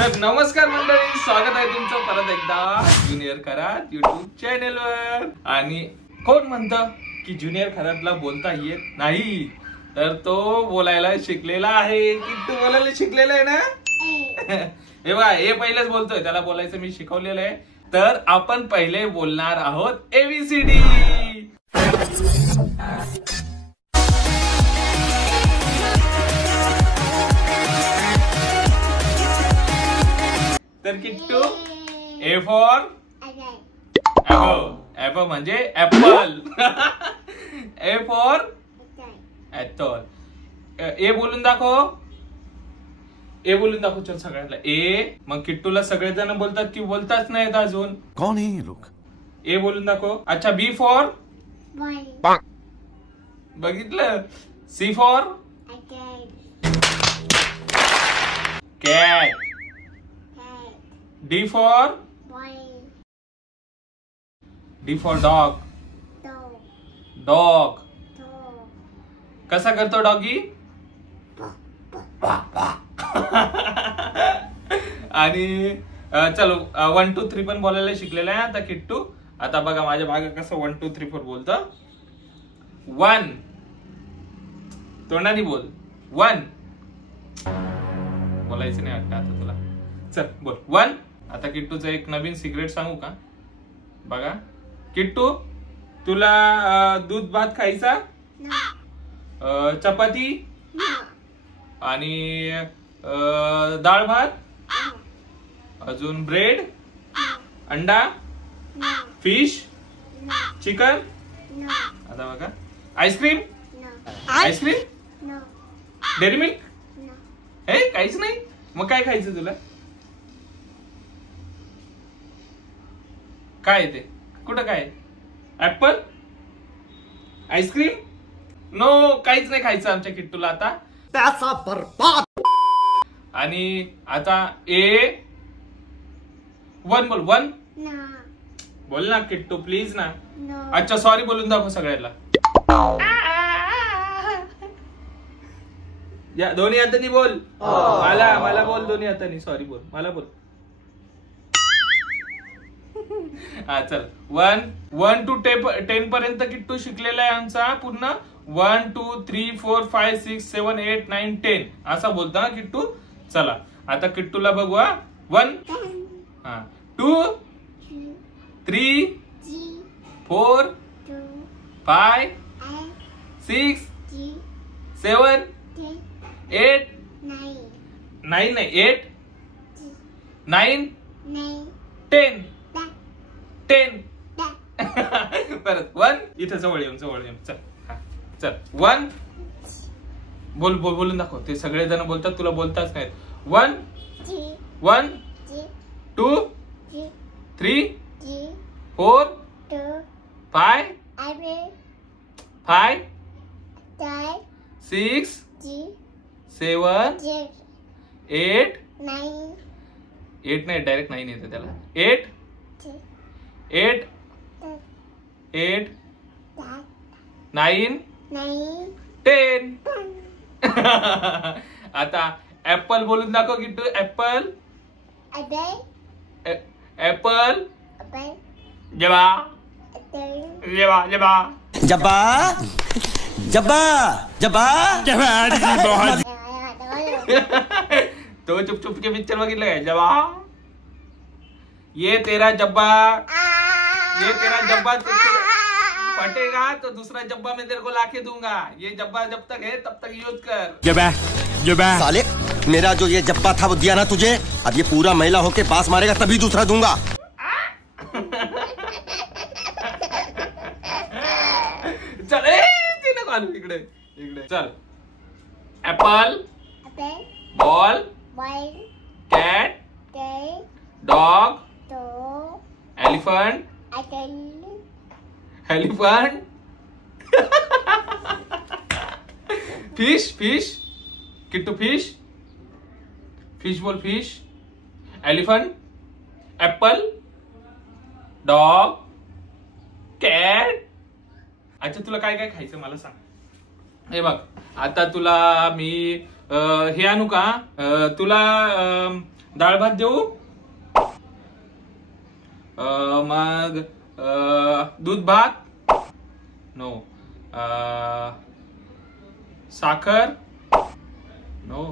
तर नमस्कार मंडळी, स्वागत आहे तुमचं परत एकदा ज्युनियर खरात युट्यूब चॅनल वर। आणि कोण म्हणतं की ज्युनियर खरातला बोलता येत नाही, तर तो बोलायला शिकलेला आहे। किट्टू बोलायला शिकलेला आहे ना? हे बघा, हे पहिलेच बोलतोय, त्याला बोलायचं मी शिकवलेलं आहे। तर आपण पहिले बोलणार आहोत ABCD। तर किट्टू, A फॉर ऍपल म्हणजे ऍपल। A फॉर ऍथॉल। ए बोलून दाखव, ए बोलून दाखव। चल सगळ्यांना ए। मग किट्टूला सगळेजण बोलतात की बोलताच नाहीत अजून? कोण आहे हे लोक? ए बोलून दाखव। अच्छा, बी फॉर बघितलं। C for cat. D for dog. Dog कसा करतो डॉगी? आणि चलो 1 2 3 पण बोलायला शिकलेला आहे आता किट्टू। आता बघा माझ्या मागे कसं 1 2 3 4 बोलतं। 1 तोंडाने बोल। 1 बोलायचं नाही वाटतं आता तुला। चल बोल 1। आता किट्टूचं एक नवीन सिक्रेट सांगू का? बघा किट्टू, तुला दूध भात खायचा, चपाती आणि डाळ भात, अजून ब्रेड, अंडा, फिश, चिकन। आता बघा आईस्क्रीम, आईस्क्रीम, डेअरी मिल्क, हे काहीच नाही। मग काय खायचं तुला? काय ते कुठं काय? Apple, ice cream? नो, काहीच नाही खायचं आमच्या किट्टूला आता। पैसा बर्बाद। आणि आता A 1 बोल। 1 बोल ना किट्टू, प्लीज ना। अच्छा सॉरी बोलून दाखव सगळ्याला। या दोन्ही हातांनी बोल। मला बोल दोन्ही हातांनी, सॉरी बोल, मला बोल। हा चल 1 to 10 पर्यंत किट्टू शिकलेला आहे आमचा पूर्ण। 1 2 3 4 5 6 7 8 9 10 असा बोलता किट्टू। चला आता किट्टूला बघू। 1 2 3 4 5 6 7 8 9 नाही 8 9 10 10 परत 1 इथं जवळ येऊन चल। चल 1 बोलून दाखव। ते सगळे जण बोलतात, तुला बोलताच नाहीत। 1 1 2 3 4 5 5 6 7 8 8 नाही, डायरेक्ट 9 येते त्याला। 8 8 8 9 10 आता ऍपल बोलून दाखव किट्टू। ऍपल, ऍपल, जबा जबा जबा जब्बा जब्बा जब्बा जब्बा। तो चुप चुप के पिक्चर बघितलं काय? जबा ये तेरा जब्बा, ये तेरा जब्बा फटेगा तो दूसरा जब्बा मैं तेरे को लाके दूंगा। ये जब्बा जब तक है तब तक यूज कर। जब्बा साले, मेरा जो ये जब्बा था वो दिया ना तुझे, अब ये पूरा मैला होके पास मारेगा तभी दूसरा दूंगा। चल इकडे इकडे चल। Apple, ball, cat, dog, elephant, elephant, fish, fish Kittu, fish, fish बोल। Fish, elephant, apple, dog, cat. अच्छा तुला काय काय खायचं मला सांग। हे बघ आता तुला मी हे आणू का? तुला डाळ भात देऊ? मग दूध भात? नो. साखर? नो.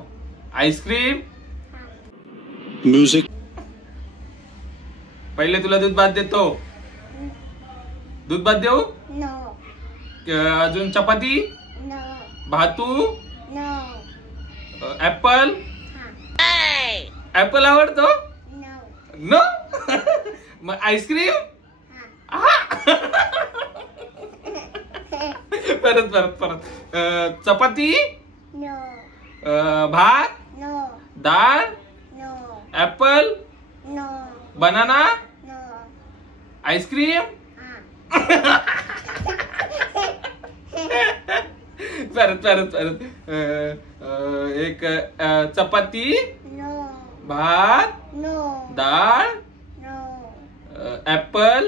आईस्क्रीम? म्युझिक. पहिले तुला दूध भात देतो. दूध भात देऊ? अजून चपाती? भातू? ऍपल? ऍपल आवडतो? नो. मग आईस्क्रीम? परत परत परत. चपाती? भात? डाळ? ऍपल? बनाना? आईस्क्रीम? परत परत परत. एक चपाती, भात, डाळ, ऍपल,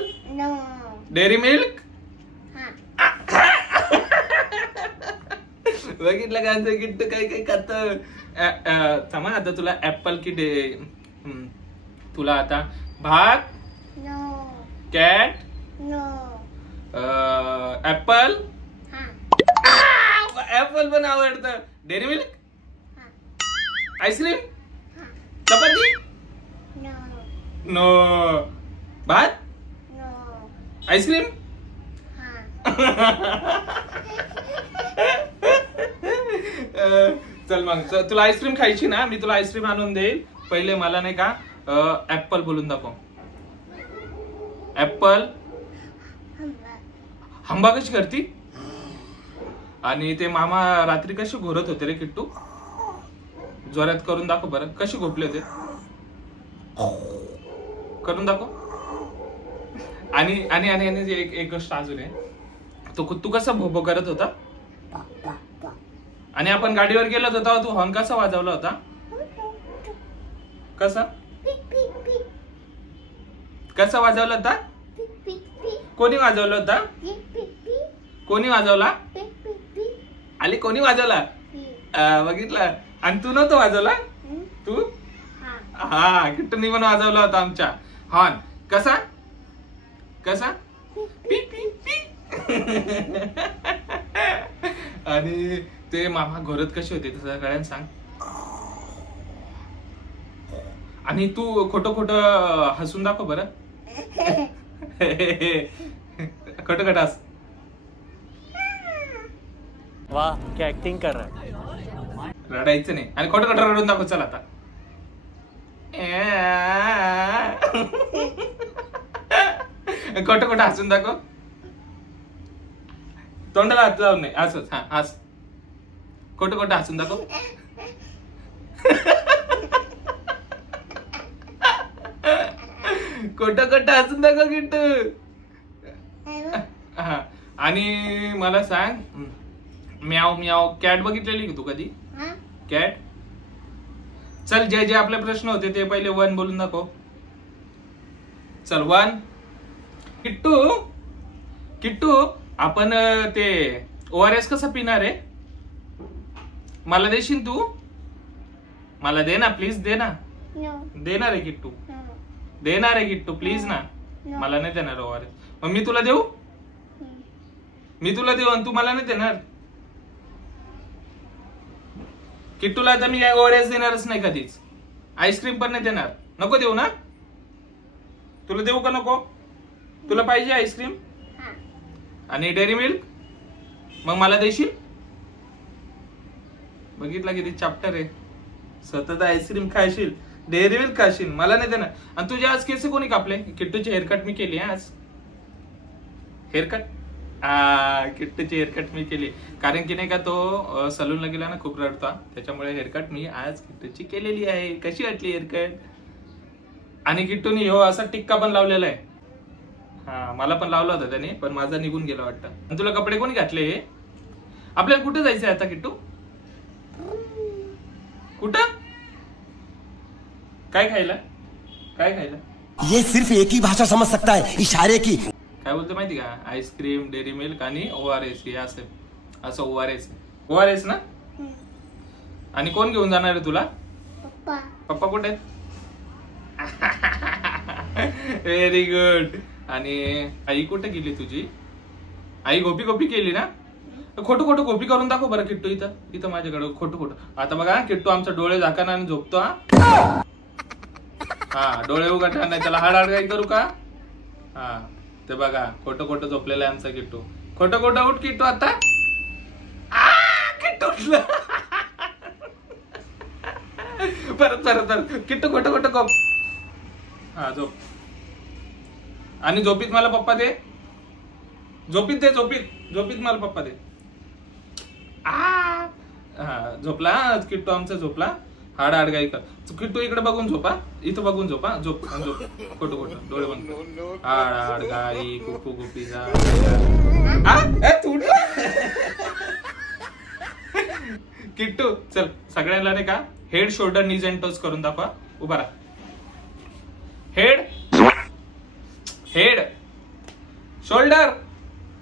डेअरी मिल्क. बघितलं का किट्टू काही काही खात. थांबा आता तुला ऍपल की तुला आता भात, कॅट, ऍपल. ऍपल पण आवडतं. डेअरी मिल्क, आईस्क्रीम, चपाती, नो. भात, आईस्क्रीम. चल मग तुला आईस्क्रीम खायची ना, मी तुला आईस्क्रीम आणून देईल. पहिले मला नाही का ऍपल बोलून दाखव. ऍपल. हंबा कशी करती? आणि ते मामा रात्री कशी घोरत होते रे किट्टू? जोरात करून दाखव बरं. कशी घोपले होते करून दाखव. आणि आणि आणि एक गोष्ट अजून आहे. तू कसा भोभो करत होता? आणि आपण गाडीवर गेलो होता तू हॉर्न कसा वाजवला होता? कसा कसा वाजवला होता? कोणी वाजवला होता? कोणी वाजवला? आली कोणी वाजवला? बघितलं. आणि तू नव्हतं वाजवला? तू? हा किट्टूनी पण वाजवला होता आमच्या हॉर्न. कसा कसा? P P P. आणि ते मामा घोरत कसे होते तसं सगळ्यांना सांग. आणि तू खोटं खोटं हसून दाखव बरं. खोटं खोटं हस. वाह क्या ऍक्टिंग कर रहा है. रडायचं नाही. आणि खोटं खोटं रडून दाखव. चल आता. खोटं खोटं हसून दाखव. तोंडाला हात लावून नाही. असंच. हा हस. खोटं खोटं हसून दाखव. खोटं खोटं हसून दाखव किट्टू. हा. आणि मला सांग म्याव म्याव कॅट बघितलेली की तू कधी? कॅट. चल जे जे आपले प्रश्न होते ते पहिले 1 बोलून दाखव. चल 1. किट्टू किट्टू आपण ते ORS कसं पिणार आहे? मला देशील तू? मला दे ना प्लीज. दे ना. देणार आहे किट्टू. देणार आहे किट्टू प्लीज ना. मला नाही देणार ORS. मग मी तुला देऊ? मी तुला देऊ आणि तू मला नाही देणार? किट्टूला आता मी ORS देणारच नाही कधीच. आईस्क्रीम पण नाही देणार. नको देऊ ना? तुला देऊ का नको? तुला पाहिजे आईस्क्रीम आणि डेअरी मिल्क? मग मला देशील? बघितला किती चॅप्टर आहे. सतत आईस्क्रीम खाशील, डेअरी मिल्क खाशील, मला नाही देणार. आणि तुझे आज केस कोणी कापले? किट्टूची हेअरकट मी केली आज. हेअरकट किट्टूची हेअरकट मी केली. कारण की नाही का तो सलूनला गेला ना खूप रडता. त्याच्यामुळे हेअरकट मी आज किट्टूची केलेली आहे. कशी वाटली हेअरकट? आणि किट्टूनी हो असा टिक्का पण लावलेला आहे. हा मला पण लावला होता त्याने पण माझा निघून गेला वाटतं. आणि तुला कपडे कोणी घातले? आपल्याला कुठे जायचंय आता किट्टू? कुठं? काय खायला? काय खायला? ये सिर्फ एक ही भाषा समझ सकता है, इशारे की. काय बोलतो माहिती का? आईस्क्रीम, डेअरी मिल्क आणि ORS. हे असं ORS ना. आणि कोण घेऊन जाणार आहे तुला? पप्पा. पप्पा कुठे आहेत? Very good. आणि आई कुठे गेली तुझी? आई गोपी गोपी केली ना? खोटं खोटं गोपी करून दाखव बरं किट्टू. इथं माझ्याकडे खोटं खोटं. आता बघा किट्टू आमचा डोळे झाकाना आणि झोपतो. हा डोळे उघडणार नाही त्याला हाड काय करू का? हा ते बघा खोटं खोटं झोपलेलं आहे आमचा किट्टू. खोटं खोटं उठ किट्टू आता. किट्टू उठलं. परत किट्टू खोटं खोटं गप. हा झोप. आणि झोपीत मला पप्पा दे. झोपीत मला पप्पा दे. हा झोपला किट्टू आमचा झोपला. हाड गाई कर. किट्टू इकडे बघून झोपा. इथं बघून झोपा. झोप खोटं खोटं डोळे बंद. हाड गाई कुकू गुपीचा. किट्टू चल सगळ्यांना नाही का head shoulder knees and toes करून दाखवा. उभा राहा. हेड शोल्डर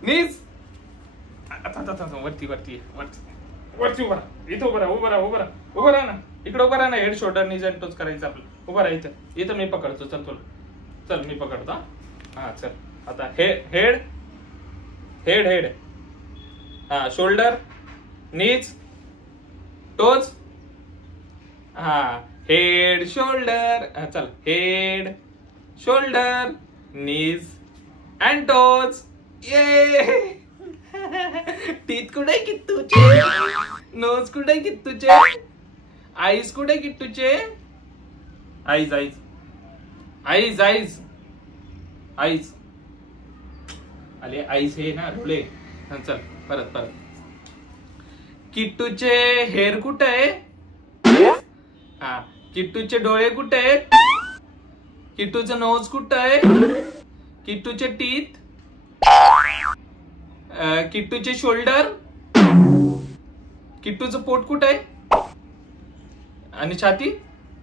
नीज. वरती उभा राहा. इथं उभा राहा ना. इकडे उभा राहा ना. Head shoulder knees and toes करायचं आपलं. उभा राहा इथं मी पकडतो. चल मी पकडतो. हा चल आता हेड हा शोल्डर नीज टोज. हा हेड शोल्डर. चल head shoulder knees and toes. ये टीथ कुठे किट्टूचे? नोज कुठे किट्टूचे? आईज कुठे किट्टूचे? आईज आले आईज हे ना डोळे. चल परत किट्टूचे हेअर कुठे आहे? हा किट्टूचे डोळे कुठे आहेत? किट्टूचं नोज कुठे आहे? किट्टूचे टीथ. किट्टूचे शोल्डर. किट्टूचं पोट कुठे आहे? आणि छाती.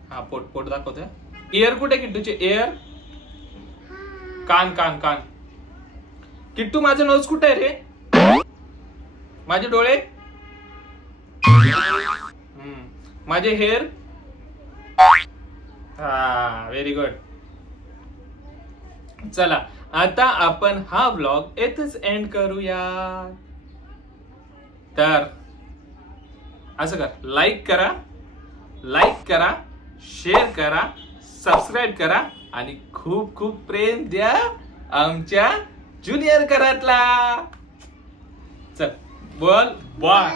हा पोट दाखवतोय. इयर कुठे किट्टूचे? इयर. कान. किट्टू माझं नोज कुठे आहे रे? माझे डोळे. माझे हेअर. हा व्हेरी गुड. चला आता आपण हा व्लॉग येथेच एंड करूया. तर असं कर लाईक करा शेअर करा सबस्क्राईब करा आणि खूप खूप प्रेम द्या आमच्या ज्युनियर कराटला. चल बोल बाय.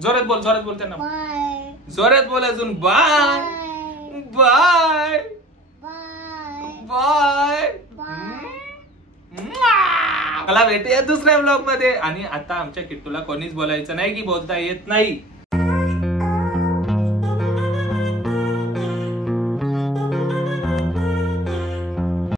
जोरात बोल त्यांना. जोरात बोल अजून. बाय. मला भेटूया दुसऱ्या ब्लॉग मध्ये. आणि आता आमच्या किट्टूला कोणीच बोलायचं नाही की बोलता येत नाही.